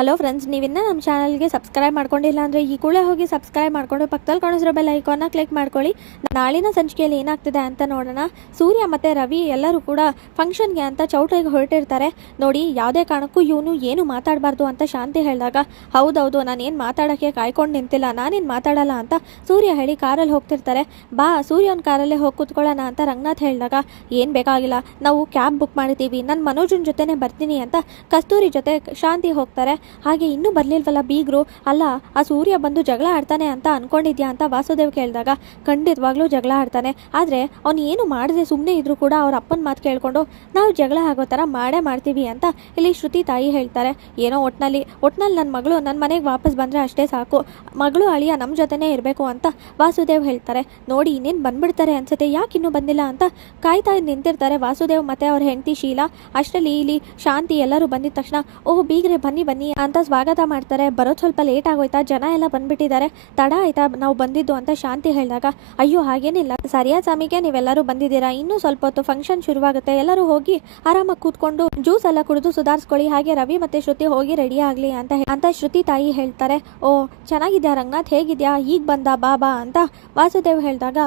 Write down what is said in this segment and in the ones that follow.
Hello friends, ನೀವಿನ್ನ ನಮ್ಮ ಚಾನಲ್ಗೆ subscribe ಮಾಡ್ಕೊಂಡಿಲ್ಲ ಅಂದರೆ ಈ ಕೂಡಲೇ ಹೋಗಿ ಸಬ್ಸ್ಕ್ರೈಬ್ ಮಾಡಿಕೊಂಡು ಪಕ್ಕದಲ್ಲಿ ಕಾಣಿಸಿರೋ ಬೆಲ್ ಐಕಾನ್ನ ಕ್ಲಿಕ್ ಮಾಡ್ಕೊಳ್ಳಿ. ನಾಳಿನ ಸಂಚಿಕೆಯಲ್ಲಿ ಏನಾಗ್ತಿದೆ ಅಂತ ನೋಡೋಣ. ಸೂರ್ಯ ಮತ್ತು ರವಿ ಎಲ್ಲರೂ ಕೂಡ ಫಂಕ್ಷನ್ಗೆ ಅಂತ ಚೌಟ್ರಿಗೆ ಹೊರಟಿರ್ತಾರೆ. ನೋಡಿ, ಯಾವುದೇ ಕಾರಣಕ್ಕೂ ಇವನು ಏನು ಮಾತಾಡಬಾರ್ದು ಅಂತ ಶಾಂತಿ ಹೇಳಿದಾಗ, ಹೌದೌದು, ನಾನೇನು ಮಾತಾಡೋಕ್ಕೆ ಕಾಯ್ಕೊಂಡು ನಿಂತಿಲ್ಲ, ನಾನೇನು ಮಾತಾಡಲ್ಲ ಅಂತ ಸೂರ್ಯ ಹೇಳಿ ಕಾರಲ್ಲಿ ಹೋಗ್ತಿರ್ತಾರೆ. ಬಾ, ಸೂರ್ಯನ ಕಾರಲ್ಲೇ ಹೋಗಿ ಕೂತ್ಕೊಳ್ಳೋಣ ಅಂತ ರಂಗನಾಥ್ ಹೇಳಿದಾಗ, ಏನು ಬೇಕಾಗಿಲ್ಲ, ನಾವು ಕ್ಯಾಬ್ ಬುಕ್ ಮಾಡಿದ್ದೀವಿ, ನಾನು ಮನೋಜನ ಜೊತೆನೇ ಬರ್ತೀನಿ ಅಂತ ಕಸ್ತೂರಿ ಜೊತೆ ಶಾಂತಿ ಹೋಗ್ತಾರೆ. ಹಾಗೆ ಇನ್ನೂ ಬರಲಿಲ್ವಲ್ಲ ಬೀಗರು, ಅಲ್ಲ ಆ ಸೂರ್ಯ ಬಂದು ಜಗಳ ಆಡ್ತಾನೆ ಅಂತ ಅನ್ಕೊಂಡಿದ್ಯಾ ಅಂತ ವಾಸುದೇವ್ ಕೇಳಿದಾಗ, ಖಂಡಿತವಾಗ್ಲೂ ಜಗಳ ಆಡ್ತಾನೆ, ಆದರೆ ಅವ್ನು ಏನು ಮಾಡದೆ ಸುಮ್ಮನೆ ಇದ್ರೂ ಕೂಡ ಅವ್ರ ಅಪ್ಪನ ಮಾತು ಕೇಳಿಕೊಂಡು ನಾವು ಜಗಳ ಆಗೋ ಥರ ಮಾಡೇ ಮಾಡ್ತೀವಿ ಅಂತ ಇಲ್ಲಿ ಶ್ರುತಿ ತಾಯಿ ಹೇಳ್ತಾರೆ. ಏನೋ ಒಟ್ನಲ್ಲಿ ನನ್ನ ಮಗಳು ನನ್ನ ಮನೆಗೆ ವಾಪಸ್ ಬಂದರೆ ಅಷ್ಟೇ ಸಾಕು, ಮಗಳು ಅಳಿಯ ನಮ್ಮ ಜೊತೆನೇ ಇರಬೇಕು ಅಂತ ವಾಸುದೇವ್ ಹೇಳ್ತಾರೆ. ನೋಡಿ, ಇನ್ನೇನು ಬಂದ್ಬಿಡ್ತಾರೆ ಅನ್ಸುತ್ತೆ, ಯಾಕೆ ಇನ್ನೂ ಬಂದಿಲ್ಲ ಅಂತ ಕಾಯ್ತಾ ನಿಂತಿರ್ತಾರೆ ವಾಸುದೇವ್ ಮತ್ತು ಅವ್ರ ಹೆಂಡತಿ ಶೀಲಾ. ಅಷ್ಟರಲ್ಲಿ ಇಲ್ಲಿ ಶಾಂತಿ ಎಲ್ಲರೂ ಬಂದಿದ ತಕ್ಷಣ, ಓಹ್ ಬೀಗ್ರೆ ಬನ್ನಿ ಬನ್ನಿ ಅಂತ ಸ್ವಾಗತ ಮಾಡ್ತಾರೆ. ಬರೋದು ಸ್ವಲ್ಪ ಲೇಟ್ ಆಗೋಯ್ತಾ, ಜನ ಎಲ್ಲ ಬಂದ್ಬಿಟ್ಟಿದ್ದಾರೆ, ತಡ ಆಯ್ತಾ ನಾವು ಬಂದಿದ್ದು ಅಂತ ಶಾಂತಿ ಹೇಳಿದಾಗ, ಅಯ್ಯೋ ಹಾಗೇನಿಲ್ಲ, ಸರಿಯಾದ ಸಮಯಕ್ಕೆ ನೀವೆಲ್ಲರೂ ಬಂದಿದ್ದೀರಾ, ಇನ್ನೂ ಸ್ವಲ್ಪ ಹೊತ್ತು ಫಂಕ್ಷನ್ ಶುರುವಾಗುತ್ತೆ, ಎಲ್ಲರೂ ಹೋಗಿ ಆರಾಮಾಗಿ ಕೂತ್ಕೊಂಡು ಜ್ಯೂಸ್ ಎಲ್ಲ ಕುಡಿದು ಸುಧಾರಿಸ್ಕೊಳ್ಳಿ, ಹಾಗೆ ರವಿ ಮತ್ತೆ ಶ್ರುತಿ ಹೋಗಿ ರೆಡಿ ಆಗಲಿ ಅಂತ ಶ್ರುತಿ ತಾಯಿ ಹೇಳ್ತಾರೆ. ಓ ಚೆನ್ನಾಗಿದ್ಯಾ ರಂಗನಾಥ್, ಹೇಗಿದ್ಯಾ, ಈಗ ಬಂದ ಬಾಬಾ ಅಂತ ವಾಸುದೇವ್ ಹೇಳಿದಾಗ,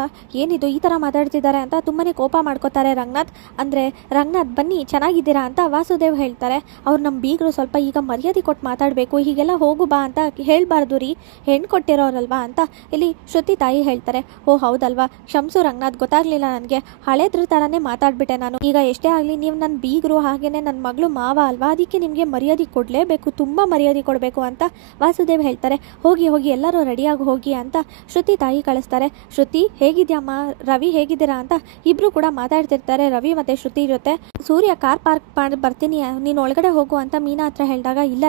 ಏನಿದು ಈ ಥರ ಮಾತಾಡ್ತಿದ್ದಾರೆ ಅಂತ ತುಂಬಾನೇ ಕೋಪ ಮಾಡ್ಕೋತಾರೆ ರಂಗನಾಥ್. ಅಂದರೆ ರಂಗನಾಥ್ ಬನ್ನಿ ಚೆನ್ನಾಗಿದ್ದೀರಾ ಅಂತ ವಾಸುದೇವ್ ಹೇಳ್ತಾರೆ. ಅವ್ರು ನಮ್ಮ ಬೀಗರು ಸ್ವಲ್ಪ ಈಗ ಮರ್ಯಾದೆ ಕೊಟ್ಟು ಮಾತಾಡಬೇಕು, ಹೀಗೆಲ್ಲ ಹೋಗು ಬಾ ಅಂತ ಹೇಳಬಾರ್ದು ರೀ, ಹೆಣ್ಣು ಕೊಟ್ಟಿರೋರಲ್ವಾ ಅಂತ ಇಲ್ಲಿ ಶ್ರುತಿ ತಾಯಿ ಹೇಳ್ತಾರೆ. ಓ ಹೌದಲ್ವಾ, ಕ್ಷಮಿಸು ರಂಗನಾಥ್, ಗೊತ್ತಾಗ್ಲಿಲ್ಲ ನನಗೆ, ಹಳೇದ್ರ ಥರನೇ ಮಾತಾಡ್ಬಿಟ್ಟೆ ನಾನು. ಈಗ ಎಷ್ಟೇ ಆಗಲಿ ನೀವು ನನ್ನ ಬೀಗರು, ಹಾಗೇನೆ ನನ್ನ ಮಗಳು ಮಾವ ಅಲ್ವಾ, ಅದಕ್ಕೆ ನಿಮಗೆ ಮರ್ಯಾದೆ ಕೊಡಲೇಬೇಕು, ತುಂಬ ಮರ್ಯಾದೆ ಕೊಡಬೇಕು ಅಂತ ವಾಸುದೇವ್ ಹೇಳ್ತಾರೆ. ಹೋಗಿ ಹೋಗಿ ಎಲ್ಲರೂ ರೆಡಿಯಾಗಿ ಹೋಗಿ ಅಂತ ಶ್ರುತಿ ತಾಯಿ ಕಳಿಸ್ತಾರೆ. ಶ್ರುತಿ ಹೇಗಿದ್ಯಮ್ಮ, ರವಿ ಹೇಗಿದ್ದೀರಾ ಅಂತ ಇಬ್ರು ಕೂಡ ಮಾತಾಡ್ತಿರ್ತಾರೆ ರವಿ ಮತ್ತೆ ಶ್ರುತಿ ಜೊತೆ. ಸೂರ್ಯ ಕಾರ್ ಪಾರ್ಕ್ ಮಾಡಿ ಬರ್ತೀನಿ, ನೀನು ಒಳಗಡೆ ಹೋಗು ಅಂತ ಮೀನಾ ಹತ್ರ ಹೇಳಿದಾಗ, ಇಲ್ಲ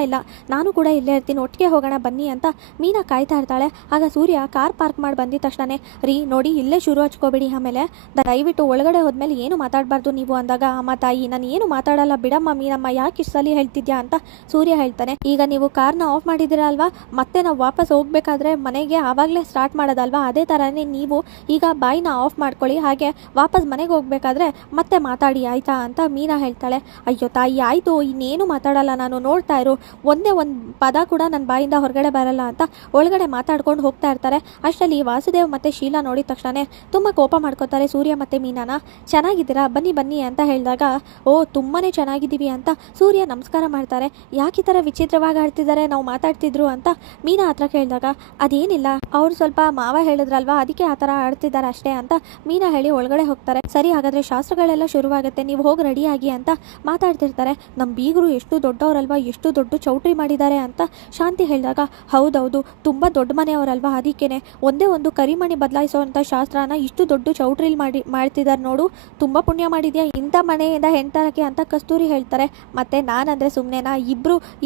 ನಾನು ಕೂಡ ಇಲ್ಲೇ ಇರ್ತೀನಿ, ಒಟ್ಟಿಗೆ ಹೋಗೋಣ ಬನ್ನಿ ಅಂತ ಮೀನಾ ಕಾಯ್ತಾ ಇರ್ತಾಳೆ. ಆಗ ಸೂರ್ಯ ಕಾರ್ ಪಾರ್ಕ್ ಮಾಡಿ ಬಂದಿದ ತಕ್ಷಣನೇ, ರೀ ನೋಡಿ ಇಲ್ಲೇ ಶುರು ಹಚ್ಕೋಬೇಡಿ, ಆಮೇಲೆ ದಯವಿಟ್ಟು ಒಳಗಡೆ ಹೋದ್ಮೇಲೆ ಏನು ಮಾತಾಡಬಾರ್ದು ನೀವು ಅಂದಾಗ, ಅಮ್ಮ ತಾಯಿ ನಾನು ಏನು ಮಾತಾಡಲ್ಲ ಬಿಡಮ್ಮ ಮೀನಮ್ಮ, ಯಾಕೆ ಇಷ್ಟು ಸಲ ಹೇಳ್ತಿದ್ಯಾ ಅಂತ ಸೂರ್ಯ ಹೇಳ್ತಾನೆ. ಈಗ ನೀವು ಕಾರ್ನ ಆಫ್ ಮಾಡಿದ್ದೀರಾ ಅಲ್ವಾ, ಮತ್ತೆ ನಾವು ವಾಪಸ್ ಹೋಗ್ಬೇಕಾದ್ರೆ ಮನೆಗೆ ಆವಾಗಲೇ ಸ್ಟಾರ್ಟ್ ಮಾಡೋದಲ್ವಾ, ಅದೇ ಥರನೇ ನೀವು ಈಗ ಬಾಯಿನ ಆಫ್ ಮಾಡ್ಕೊಳ್ಳಿ, ಹಾಗೆ ವಾಪಸ್ ಮನೆಗೆ ಹೋಗ್ಬೇಕಾದ್ರೆ ಮತ್ತೆ ಮಾತಾಡಿ ಆಯ್ತಾ ಅಂತ ಮೀನಾ ಹೇಳ್ತಾಳೆ. ಅಯ್ಯೋ ತಾಯಿ ಆಯಿತು, ಇನ್ನೇನು ಮಾತಾಡಲ್ಲ ನಾನು, ನೋಡ್ತಾ ಇರು, ಒಂದೇ ಒಂದು ಪದ ಕೂಡ ನನ್ನ ಬಾಯಿಂದ ಹೊರಗಡೆ ಬರಲ್ಲ ಅಂತ ಒಳಗಡೆ ಮಾತಾಡ್ಕೊಂಡು ಹೋಗ್ತಾ ಇರ್ತಾರೆ. ಅಷ್ಟರಲ್ಲಿ ವಾಸುದೇವ್ ಮತ್ತು ಶೀಲಾ ನೋಡಿದ ತಕ್ಷಣ ತುಂಬ ಕೋಪ ಮಾಡ್ಕೋತಾರೆ ಸೂರ್ಯ ಮತ್ತು ಮೀನಾನ. ಚೆನ್ನಾಗಿದ್ದೀರಾ, ಬನ್ನಿ ಬನ್ನಿ ಅಂತ ಹೇಳಿದಾಗ, ಓ ತುಂಬಾ ಚೆನ್ನಾಗಿದ್ದೀವಿ ಅಂತ ಸೂರ್ಯ ನಮಸ್ಕಾರ ಮಾಡ್ತಾರೆ. ಯಾಕೆ ಈ ಥರ ವಿಚಿತ್ರವಾಗಿ ಆಡ್ತಿದ್ದಾರೆ, ನಾವು ಮಾತಾಡ್ತಿದ್ರು ಅಂತ ಮೀನಾ ಹತ್ರ ಕೇಳಿದಾಗ, ಅದೇನಿಲ್ಲ, ಅವ್ರು ಸ್ವಲ್ಪ ಮಾವ ಹೇಳಿದ್ರಲ್ವಾ ಅದಕ್ಕೆ ಆ ಥರ ಆಡ್ತಿದ್ದಾರೆ ಅಷ್ಟೇ ಅಂತ ಮೀನಾ ಹೇಳಿ ಒಳಗಡೆ ಹೋಗ್ತಾರೆ. ಸರಿ, ಹಾಗಾದರೆ ಶಾಸ್ತ್ರಗಳೆಲ್ಲ ಶುರುವಾಗುತ್ತೆ, ನೀವು ಹೋಗಿ ರೆಡಿಯಾಗಿ ಅಂತ ಮಾತಾಡ್ತಿರ್ತಾರೆ. ನಮ್ಮ ಬೀಗರು ಎಷ್ಟು ದೊಡ್ಡವರಲ್ವಾ, ಎಷ್ಟು ದೊಡ್ಡ ಚೌಟ್ರಿ ಮಾಡಿದ್ದಾರೆ ಅಂತ ಶಾಂತಿ ಹೇಳಿದಾಗ, ಹೌದೌದು ತುಂಬ ದೊಡ್ಡ ಮನೆಯವರಲ್ವಾ, ಅದಕ್ಕೇನೆ ಒಂದೇ ಒಂದು ಕರಿಮಣಿ ಬದಲಾಯಿಸೋವಂಥ ಶಾಸ್ತ್ರನ ಇಷ್ಟು ದೊಡ್ಡ ಚೌಟ್ರಿಲಿ ಮಾಡ್ತಿದ್ದಾರೆ ನೋಡು, ತುಂಬ ಪುಣ್ಯ ಮಾಡಿದ್ಯಾ ಇಂಥ ಮನೆಯಿಂದ ಹೆಣ್ತರಕ್ಕೆ ಅಂತ ಕಸ್ತೂರಿ ಹೇಳ್ತಾರೆ. ಮತ್ತೆ ನಾನಂದ್ರೆ ಸುಮ್ಮನೆನಾ,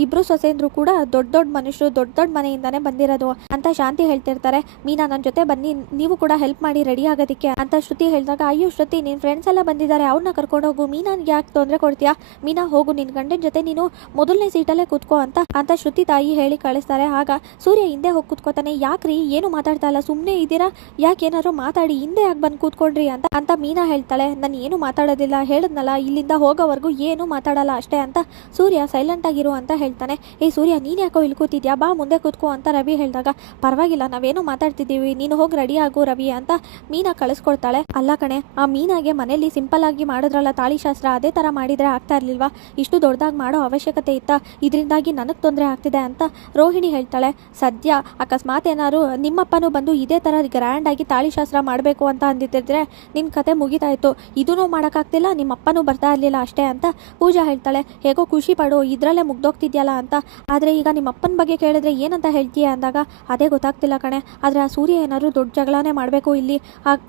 ಇಬ್ರು ಸೊಸೆಂದ್ರು ಕೂಡ ದೊಡ್ಡ ಮನುಷ್ಯರು, ದೊಡ್ಡ ಮನೆಯಿಂದಾನೇ ಬಂದಿರೋದು ಅಂತ ಶಾಂತಿ ಹೇಳ್ತಿರ್ತಾರೆ. ಮೀನಾ ನನ್ನ ಜೊತೆ ಬನ್ನಿ, ನೀವು ಕೂಡ ಹೆಲ್ಪ್ ಮಾಡಿ ರೆಡಿ ಆಗೋದಕ್ಕೆ ಅಂತ ಶ್ರುತಿ ಹೇಳಿದಾಗ, ಅಯ್ಯೋ ಶ್ರುತಿ ನಿನ್ನ ಫ್ರೆಂಡ್ಸ್ ಎಲ್ಲ ಬಂದಿದ್ದಾರೆ, ಅವ್ರನ್ನ ಕರ್ಕೊಂಡು ಹೋಗು, ಮೀನಾನ್ಗೆ ಯಾಕೆ ತೊಂದರೆ ಕೊಡ್ತೀಯಾ, ಮೀನಾ ಹೋಗು, ನಿನ್ನ ಗಂಡನ ಜೊತೆ ನೀನು ಮೊದಲನೇ ಸೀಟಲ್ಲೇ ಕೂತ್ಕೋ ಅಂತ ಶ್ರುತಿ ತಾಯಿ ಹೇಳಿ ಕಳಿಸ್ತಾರೆ. ಆಗ ಸೂರ್ಯ ಹಿಂದೆ ಹೋಗಿ ಕೂತ್ಕೋತಾನೆ. ಯಾಕ್ರಿ ಏನು ಮಾತಾಡ್ತಾ ಇಲ್ಲ, ಸುಮ್ಮನೆ ಇದ್ದೀರಾ, ಯಾಕೆ ಏನಾದ್ರು ಮಾತಾಡಿ, ಹಿಂದೆ ಯಾಕೆ ಬಂದು ಕೂತ್ಕೊಳ್ರಿ ಅಂತ ಮೀನಾ ಹೇಳ್ತಾಳೆ. ನಾನು ಏನು ಮಾತಾಡೋದಿಲ್ಲ, ಹೇಳಿದ್ನಲ್ಲ ಇಲ್ಲಿಂದ ಹೋಗೋವರೆಗೂ ಏನು ಮಾತಾಡಲ್ಲ ಅಷ್ಟೇ ಅಂತ ಸೂರ್ಯ ಸೈಲೆಂಟ್ ಆಗಿರು ಅಂತ ಹೇಳ್ತಾನೆ. ಏ ಸೂರ್ಯ ನೀನು ಯಾಕೋ ಇಲ್ಲಿ ಕೂತಿದ್ಯಾ, ಬಾ ಮುಂದೆ ಕೂತ್ಕೋ ಅಂತ ರವಿ ಹೇಳಿದಾಗ, ಪರವಾಗಿಲ್ಲ ನಾವೇನು ಮಾತಾಡ್ತಿದ್ದೀವಿ, ನೀನು ಹೋಗಿ ರೆಡಿ ಆಗು ರವಿ ಅಂತ ಮೀನಾ ಕಳಿಸ್ಕೊಡ್ತಾಳೆ. ಅಲ್ಲ ಕಣೆ, ಆ ಮೀನಾಗೆ ಮನೇಲಿ ಸಿಂಪಲ್ ಆಗಿ ಮಾಡಿದ್ರಲ್ಲ ತಾಳಿಶಾಸ್ತ್ರ, ಅದೇ ಥರ ಮಾಡಿದರೆ ಆಗ್ತಾ ಇರ್ಲಿಲ್ವಾ, ಇಷ್ಟು ದೊಡ್ಡದಾಗಿ ಮಾಡೋ ಅವಶ್ಯಕತೆ ಇತ್ತಾ, ಇದರಿಂದಾಗಿ ನನಗೆ ತೊಂದರೆ ಆಗ್ತಿದೆ ಅಂತ ರೋಹಿಣಿ ಹೇಳ್ತಾಳೆ. ಸದ್ಯ ಅಕಸ್ಮಾತ್ ಏನಾದ್ರು ನಿಮ್ಮಪ್ಪನೂ ಬಂದು ಇದೇ ಥರ ಗ್ರ್ಯಾಂಡಾಗಿ ತಾಳಿಶಾಸ್ತ್ರ ಮಾಡಬೇಕು ಅಂತ ಅಂದಿದ್ದಿದ್ರೆ ನಿನ್ನ ಕತೆ ಮುಗಿತಾ ಇತ್ತು, ಇದೂ ಮಾಡೋಕ್ಕಾಗ್ತಿಲ್ಲ, ನಿಮ್ಮಪ್ಪನೂ ಬರ್ತಾ ಇರಲಿಲ್ಲ ಅಷ್ಟೇ ಅಂತ ಪೂಜಾ ಹೇಳ್ತಾಳೆ. ಹೇಗೋ ಖುಷಿ ಪಡು, ಇದರಲ್ಲೇ ಮುಗ್ದೋಗ್ತಿದ್ಯಲ್ಲ ಅಂತ, ಆದರೆ ಈಗ ನಿಮ್ಮ ಅಪ್ಪನ ಬಗ್ಗೆ ಕೇಳಿದ್ರೆ ಏನಂತ ಹೇಳ್ತೀಯ ಅಂದಾಗ, ಅದೇ ಗೊತ್ತಾಗ್ತಿಲ್ಲ ಕಣೆ, ಆದರೆ ಆ ಸೂರ್ಯ ಏನಾದ್ರು ದೊಡ್ಡ ಜಗಳನೇ ಮಾಡಬೇಕು ಇಲ್ಲಿ,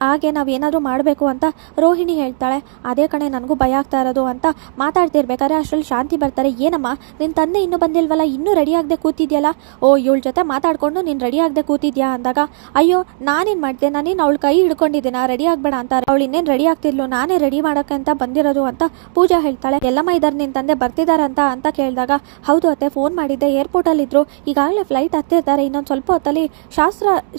ಹಾಗೆ ನಾವೇನಾದರೂ ಮಾಡಬೇಕು ಅಂತ ರೋಹಿಣಿ ಹೇಳ್ತಾಳೆ. ಅದೇ ಕಣೆ ನನಗೂ ಭಯ ಆಗ್ತಾ ಇರೋದು ಅಂತ ಮಾತಾಡ್ತಿರ್ಬೇಕಾದ್ರೆ ಅಷ್ಟರಲ್ಲಿ ಶಾಂತಿ ಬರ್ತಾರೆ. ಏನಮ್ಮ ನಿನ್ನ ತಂದೆ ಇನ್ನೂ ಬಂದಿಲ್ವಲ್ಲ, ಇನ್ನೂ ರೆಡಿ ಆಗದೆ ಕೂತಿದ್ಯಲ್ಲ, ಓ ಇವಳ ಜೊತೆ ಮಾತಾಡ್ಕೊಂಡು ನೀನು ರೆಡಿ ಆಗದೆ ಕೂತಿದ್ಯಾ ಅಂದಾಗ, ಅಯ್ಯೋ ನಾನೇನು ಮಾಡಿದೆ, ನಾನೇನು ಅವಳು ಕೈ ಹಿಡ್ಕೊಂಡಿದ್ದೀನ ರೆಡಿ ಆಗಬೇಡ ಅಂತ, ಅವಳು ಇನ್ನೇನು ರೆಡಿ ಆಗ್ತಿದ್ಲು, ನಾನೇ ರೆಡಿ ಮಾಡೋಕ್ಕೆ ಅಂತ ಬಂದಿರೋದು ಅಂತ ಪೂಜಾ ಹೇಳ್ತಾಳೆ. ಎಲ್ಲಮ್ಮ ಇದ್ದಾರೆ ನಿನ್ನ ತಂದೆ ಬರ್ತಿದಾರಂತ ಅಂತ ಕೇಳಿದಾಗ, ಹೌದು ಅತ್ತೆ ಫೋನ್ ಮಾಡಿದ್ದೆ, ಏರ್ಪೋರ್ಟಲ್ಲಿ ಇದ್ರು, ಈಗಾಗಲೇ ಫ್ಲೈಟ್ ಹತ್ತಿರ್ತಾರೆ, ಇನ್ನೊಂದು ಸ್ವಲ್ಪ ಹೊತ್ತಲ್ಲಿ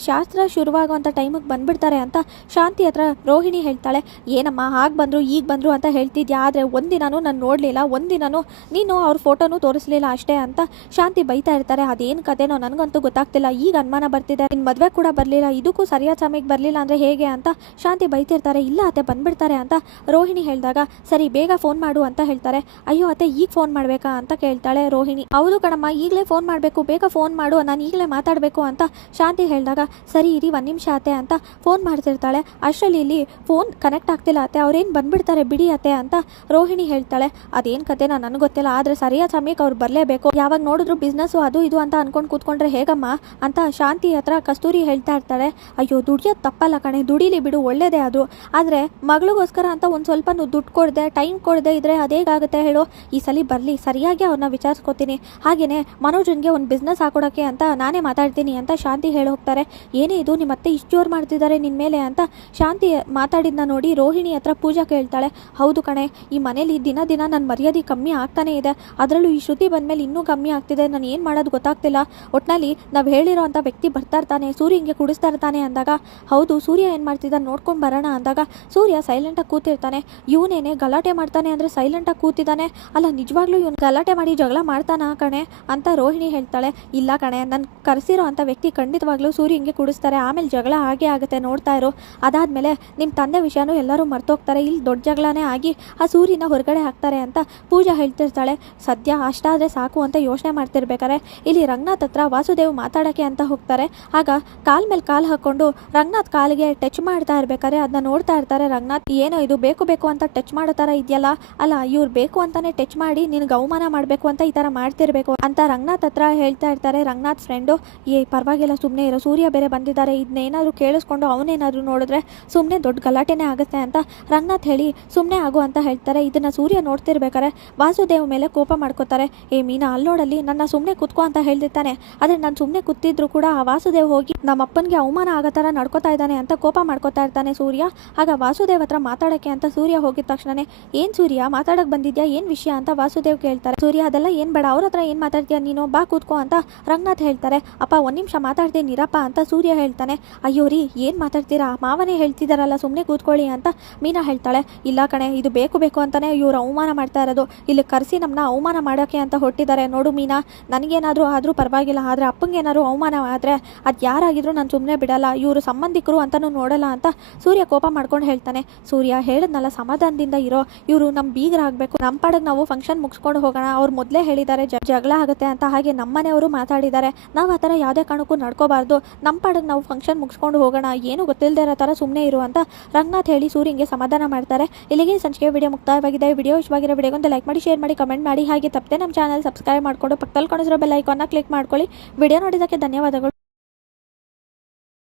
ಶಾಸ್ತ್ರ ಶುರುವಾಗುವಂಥ ಟೈಮಿಗೆ ಬಂದ್ಬಿಡ್ತಾರೆ ಅಂತ ಶಾಂತಿ ಹತ್ರ ರೋಹಿಣಿ ಹೇಳ್ತಾಳೆ. ಏನಮ್ಮ ಹಾಗೆ ಬಂದರು ಈಗ ಬಂದರು ಅಂತ ಹೇಳ್ತಿದ್ಯಾ, ಆದರೆ ಒಂದಿನೂ ನಾನು ನೋಡಲಿಲ್ಲ, ಒಂದಿನೂ ನೀನು ಅವ್ರ ಫೋಟೋನು ತೋರಿಸ್ಲಿಲ್ಲ ಅಷ್ಟೇ ಅಂತ ಶಾಂತಿ ಬೈತಾ ಇರ್ತಾರೆ. ಅದೇನು ಕತೆನೋ ನನಗಂತೂ ಗೊತ್ತಾಗ್ತಿಲ್ಲ, ಈಗ ಅನುಮಾನ ಬರ್ತಿದೆ, ನಿನ್ನ ಮದುವೆ ಕೂಡ ಬರಲಿಲ್ಲ, ಇದಕ್ಕೂ ಸರಿಯಾದ ಸಮಯಕ್ಕೆ ಬರಲಿಲ್ಲ ಅಂದರೆ ಹೇಗೆ ಅಂತ ಶಾಂತಿ ಬೈತಿರ್ತಾರೆ. ಇಲ್ಲ ಅತ್ತೆ ಬಂದ್ಬಿಡ್ತಾರೆ ಅಂತ ರೋಹಿಣಿ ಹೇಳಿದಾಗ ಸರಿ ಬೇಗ ಫೋನ್ ಮಾಡು ಅಂತ ಹೇಳ್ತಾರೆ. ಅಯ್ಯೋ ಅತ್ತೆ ಈಗ ಫೋನ್ ಮಾಡಬೇಕಾ ಅಂತ ಕೇಳ್ತಾಳೆ ರೋಹಿಣಿ. ಹೌದು ಕಣಮ್ಮ ಈಗಲೇ ಫೋನ್ ಮಾಡಬೇಕು, ಬೇಗ ಫೋನ್ ಮಾಡು, ನಾನು ಈಗಲೇ ಮಾತಾಡಬೇಕು ಅಂತ ಶಾಂತಿ ಹೇಳಿದಾಗ ಸರಿ ಇರಿ ಒಂದು ನಿಮಿಷ ಅತ್ತೆ ಅಂತ ಫೋನ್ ಮಾಡ್ತಿರ್ತಾಳೆ. ಅಷ್ಟರಲ್ಲಿ ಇಲ್ಲಿ ಫೋನ್ ಕನೆಕ್ಟ್ ಆಗ್ತಿಲ್ಲ ಅತ್ತೆ, ಅವ್ರೇನು ಬಂದ್ಬಿಡ್ತಾರೆ ಬಿಡಿ ಅತ್ತೆ ಅಂತ ರೋಹಿಣಿ ಹೇಳ್ತಾಳೆ. ಅದೇನು ಕತೆನೋ ನನಗೆ ಗೊತ್ತಿಲ್ಲ, ಆದರೆ ಸರಿಯಾದ ಸಮಯಕ್ಕೆ ಅವ್ರು ಬರಲೇಬೇಕು, ಯಾವಾಗ ನೋಡಿದ್ರು ಬಿಸ್ನೆಸ್ಸು ಅದು ಇದು ಅಂತ ಅನ್ಕೊಂಡು ಕೂತ್ಕೊಂಡ್ರೆ ಹೇಗಮ್ಮ ಅಂತ ಶಾಂತಿ ಹತ್ರ ಕಸ್ತೂರಿ ಹೇಳ್ತಾ ಇರ್ತಾಳೆ. ಅಯ್ಯೋ ದುಡಿಯೋದು ತಪ್ಪಲ್ಲ ಕಣೆ, ದುಡಿಲಿ ಬಿಡು, ಒಳ್ಳೇದೇ ಅದು, ಆದರೆ ಮಗಳಿಗೋಸ್ಕರ ಅಂತ ಒಂದು ಸ್ವಲ್ಪ ದುಡ್ಡು ಕೊಡದೆ ಟೈಮ್ ಕೊಡದೆ ಇದ್ರೆ ಅದೇಗಾಗುತ್ತೆ ಹೇಳು. ಈ ಸಲ ಬರಲಿ, ಸರಿಯಾಗಿ ಅವ್ರನ್ನ ವಿಚಾರಿಸ್ಕೊತೀನಿ, ಹಾಗೆಯೇ ಮನೋಜನ್ಗೆ ಒಂದು ಬಿಸ್ನೆಸ್ ಹಾಕೊಡೋಕ್ಕೆ ಅಂತ ನಾನೇ ಮಾತಾಡ್ತೀನಿ ಅಂತ ಶಾಂತಿ ಹೇಳಿ ಹೋಗ್ತಾರೆ. ಏನೇ ಇದು ನಿಮ್ಮ ಅತ್ತೆ ಇಷ್ಟು ಜೋರು ಮಾಡ್ತಿದ್ದಾರೆ ನಿನ್ನ ಮೇಲೆ ಅಂತ ಶಾಂತಿ ಮಾತಾಡಿದ್ನ ನೋಡಿ ರೋಹಿಣಿ ಹತ್ರ ಪೂಜಾ ಕೇಳ್ತಾಳೆ. ಹೌದು ಕಣೆ, ಈ ಮನೇಲಿ ದಿನ ದಿನ ನನ್ನ ಮರ್ಯಾದೆ ಕಮ್ಮಿ ಆಗ್ತಾನೇ ಇದೆ, ಅದರಲ್ಲೂ ಈ ಶ್ರುತಿ ಬಂದಮೇಲೆ ಇನ್ನೂ ಕಮ್ಮಿ ಆಗ್ತಿದೆ, ನಾನು ಏನು ಮಾಡೋದು ಗೊತ್ತಾಗ್ತಿಲ್ಲ. ಒಟ್ಟಿನಲ್ಲಿ ನಾವು ಹೇಳಿರೋ ಅಂಥ ವ್ಯಕ್ತಿ ಬರ್ತಾ ಇರ್ತಾನೆ, ಸೂರ್ಯ ಹಿಂಗೆ ಕುಡಿಸ್ತಾ ಇರ್ತಾನೆ ಅಂದಾಗ ಹೌದು ಸೂರ್ಯ ಏನು ಮಾಡ್ತಿದ್ದಾನೆ ನೋಡ್ಕೊಂಡು ಬರೋಣ ಅಂದಾಗ ಸೂರ್ಯ ಸೈಲೆಂಟಾಗಿ ಕೂತಿರ್ತಾನೆ. ಇವನೇನೆ ಗಲಾಟೆ ಮಾಡ್ತಾನೆ ಅಂದರೆ ಸೈಲೆಂಟಾಗಿ ಕೂತಿದ್ದಾನೆ, ಅಲ್ಲ ನಿಜವಾಗ್ಲೂ ಇವನು ಗಲಾಟೆ ಮಾಡಿ ಜಗಳ ಮಾಡ್ತಾನಾ ಕಣೆ ಅಂತ ರೋಹಿಣಿ ಹೇಳ್ತಾಳೆ. ಇಲ್ಲ ಕಣೆ, ನಾನು ಕರೆಸಿರೋ ಅಂಥ ವ್ಯಕ್ತಿ ಖಂಡಿತವಾಗ್ಲೂ ಸೂರ್ಯ ಹಿಂಗೆ ಕುಡಿಸ್ತಾರೆ, ಆಮೇಲೆ ಜಗಳ ಹಾಗೆ ಆಗುತ್ತೆ ನೋಡ್ತಾ ಇರೋ, ಅದಾದಮೇಲೆ ನಿಮ್ಮ ತಂದೆ ವಿಷಯನೂ ಎಲ್ಲರೂ ಮರ್ತೋಗ್ತಾರೆ, ಇಲ್ಲಿ ದೊಡ್ಡ ಜಗಳನೇ ಆಗಿ ಆ ಸೂರ್ಯನ ಹೊರಗಡೆ ಹಾಕ್ತಾರೆ ಅಂತ ಪೂಜಾ ಹೇಳ್ತಿರ್ತಾಳೆ. ಸದ್ಯ ಅಷ್ಟಾದರೆ ಸಾಕು ಅಂತ ಯೋಚನೆ ಮಾಡ್ತಿರ್ಬೇಕಾರೆ ಇಲ್ಲಿ ರಂಗನಾಥ್ ಹತ್ರ ವಾಸುದೇವ್ ಮಾತಾಡೋಕ್ಕೆ ಅಂತ ಹೋಗ್ತಾರೆ. ಆಗ ಕಾಲ್ ಮೇಲೆ ಕಾಲು ಹಾಕ್ಕೊಂಡು ರಂಗನಾಥ್ ಕಾಲಿಗೆ ಟಚ್ ಮಾಡ್ತಾ ಇರ್ಬೇಕಾರೆ ಅದನ್ನ ನೋಡ್ತಾ ಇರ್ತಾರೆ ರಂಗನಾಥ್. ಏನೋ ಇದು ಬೇಕು ಬೇಕು ಅಂತ ಟಚ್ ಮಾಡೋ ಥರ ಇದೆಯಲ್ಲ, ಅಲ್ಲ ಇವ್ರು ಬೇಕು ಅಂತಾನೆ ಟಚ್ ಮಾಡಿ ನಿನಗೆ ಅವಮಾನ ಮಾಡಬೇಕು ಅಂತ ಈ ಥರ ಮಾಡ್ತಿರ್ಬೇಕು ಅಂತ ರಂಗನಾಥ್ ಹತ್ರ ಹೇಳ್ತಾ ಇರ್ತಾರೆ. ರಂಗನಾಥ್ ಫ್ರೆಂಡು ಪರವಾಗಿಲ್ಲ ಸುಮ್ಮನೆ ಇರೋ, ಸೂರ್ಯ ಬೇರೆ ಬಂದಿದ್ದಾರೆ, ಇದನ್ನೇನಾದ್ರು ಕೇಳಿಸ್ಕೊಂಡು ಅವನೇನಾದ್ರು ನೋಡಿದ್ರೆ ಸುಮ್ಮನೆ ದೊಡ್ಡ ಗಲಾಟೆನೇ ಆಗುತ್ತೆ ಅಂತ ರಂಗನಾಥ್ ಹೇಳಿ ಸುಮ್ಮನೆ ಆಗು ಅಂತ ಹೇಳ್ತಾರೆ. ಇದನ್ನ ಸೂರ್ಯ ನೋಡ್ತಿರ್ಬೇಕಾರೆ ವಾಸುದೇವ್ ಮೇಲೆ ಕೋಪ ಮಾಡ್ಕೋತಾರೆ. ಮೀನಾ ಅಲ್ಲಿ ನೋಡಲ್ಲಿ ನನ್ನ ಸುಮ್ಮನೆ ಕುತ್ಕೋ ಅಂತ ಹೇಳ್ದಿರ್ತಾನೆ, ಆದರೆ ನಾನು ಸುಮ್ಮನೆ ಕೂತಿದ್ರು ಕೂಡ ಆ ವಾಸುದೇವ್ ಹೋಗಿ ನಮ್ಮ ಅಪ್ಪನಿಗೆ ಅವಮಾನ ಆಗೋ ಥರ ನಡ್ಕೋತಾ ಇದ್ದಾನೆ ಅಂತ ಕೋಪ ಮಾಡ್ಕೋತಾ ಇರ್ತಾನೆ ಸೂರ್ಯ. ಆಗ ವಾಸುದೇವ್ ಹತ್ರ ಮಾತಾಡೋಕ್ಕೆ ಅಂತ ಸೂರ್ಯ ಹೋಗಿದ ತಕ್ಷಣನೇ ಏನು ಸೂರ್ಯ ಮಾತಾಡಕ್ಕೆ ಬಂದಿದ್ಯಾ, ಏನು ವಿಷಯ ಅಂತ ವಾಸುದೇವ್ ಕೇಳ್ತಾರೆ. ಸೂರ್ಯ ಅದೆಲ್ಲ ಏನು ಬೇಡ, ಅವ್ರ ಹತ್ರ ಏನು ಮಾತಾಡ್ತೀಯ ನೀನು, ಬಾ ಕೂತ್ಕೋ ಅಂತ ರಂಗನಾಥ್ ಹೇಳ್ತಾರೆ. ಅಪ್ಪ ಒಂದು ನಿಮಿಷ ಮಾತಾಡ್ತೀನಿ ಇರಪ್ಪ ಅಂತ ಸೂರ್ಯ ಹೇಳ್ತಾನೆ. ಅಯ್ಯೋ ರೀ ಏನು ಮಾತಾಡ್ತೀರಾ, ಮಾವನೇ ಹೇಳ್ತಿದ್ದಾರಲ್ಲ ಸುಮ್ಮನೆ ಕೂತ್ಕೊಳ್ಳಿ ಅಂತ ಮೀನಾ ಹೇಳ್ತಾಳೆ. ಇಲ್ಲ ಕಣೆ, ಇದು ಬೇಕು ಬೇಕು ಅಂತಾನೆ ಇವ್ರು ಅವಮಾನ ಮಾಡ್ತಾ ಇರೋದು, ಇಲ್ಲಿ ಕರೆಸಿ ನಮ್ಮನ್ನ ಅವಮಾನ ಮಾಡೋಕ್ಕೆ ಅಂತ ಹೊಟ್ಟಿದ್ದಾರೆ. ನೋಡು ಮೀನಾ, ನನಗೇನಾದರೂ ಆದರೂ ಪರವಾಗಿಲ್ಲ, ಆದರೆ ಅಪ್ಪಂಗೇನಾದ್ರು ಅವಮಾನ ಆದರೆ ಅದು ಯಾರಾಗಿದ್ರು ನಾನು ಸುಮ್ಮನೆ ಬಿಡಲ್ಲ, ಇವರು ಸಂಬಂಧಿಕರು ಅಂತಲೂ ನೋಡಲ್ಲ ಅಂತ ಸೂರ್ಯ ಕೋಪ ಮಾಡ್ಕೊಂಡು ಹೇಳ್ತಾನೆ. ಸೂರ್ಯ ಹೇಳಿದ್ನಲ್ಲ ಸಮಾಧಾನದಿಂದ ಇರೋ, ಇವರು ನಮ್ಮ ಬೀಗರಾಗಬೇಕು, ನಮ್ಮ ಪಾಡಿಗೆ ನಾವು ಫಂಕ್ಷನ್ ಮುಗಿಸ್ಕೊಂಡು ಹೋಗೋಣ, ಅವ್ರು ಮೊದಲೇ ಹೇಳಿದ್ದಾರೆ ಜಗಳ ಆಗುತ್ತೆ ಅಂತ, ಹಾಗೆ ನಮ್ಮನೆಯವರು ಮಾತಾಡಿದ್ದಾರೆ, ನಾವು ಆ ಥರ ಯಾವುದೇ ಕಾರಣಕ್ಕೂ ನಡ್ಕೋಬಾರ್ದು, ನಮ್ಮ ಪಾಡಿಗೆ ನಾವು ಫಂಕ್ಷನ್ ಮುಗಿಸ್ಕೊಂಡು ಹೋಗೋಣ, ಏನು ಗೊತ್ತಿಲ್ಲದೆ ಇರೋ ಥರ ಸುಮ್ಮನೆ ಇರು ಅಂತ ರಂಗನಾಥ್ ಹೇಳಿ ಸೂರ್ಯಂಗೆ ಸಮಾಧಾನ ಮಾಡ್ತಾರೆ. ಇಲ್ಲಿಗೆ ಸಂಚಿಕೆ ವಿಡಿಯೋ ಮುಕ್ತಾಯವಾಗಿದೆ. ವಿಡಿಯೋ ಇಷ್ಟವಾಗಿರೋ ವಿಡಿಯೋಗೊಂದು ಲೈಕ್ ಮಾಡಿ, ಶೇರ್ ಮಾಡಿ, ಕಮೆಂಟ್ ಮಾಡಿ, ಹಾಗೆ ತಪ್ಪದೆ ನಮ್ಮ ಚಾನಲ್ ಸಬ್ಸ್ಕ್ರೈಬ್ ಮಾಡಿಕೊಂಡು ಪಕ್ಕದಲ್ಲಿ ಕಾಣಿಸಿರೋ ಬೆಲ್ ಐಕಾನ್ನ ಕ್ಲಿಕ್ ಮಾಡ್ಕೊಳ್ಳಿ. ವಿಡಿಯೋ ನೋಡಿದ್ದಕ್ಕೆ ಧನ್ಯವಾದಗಳು.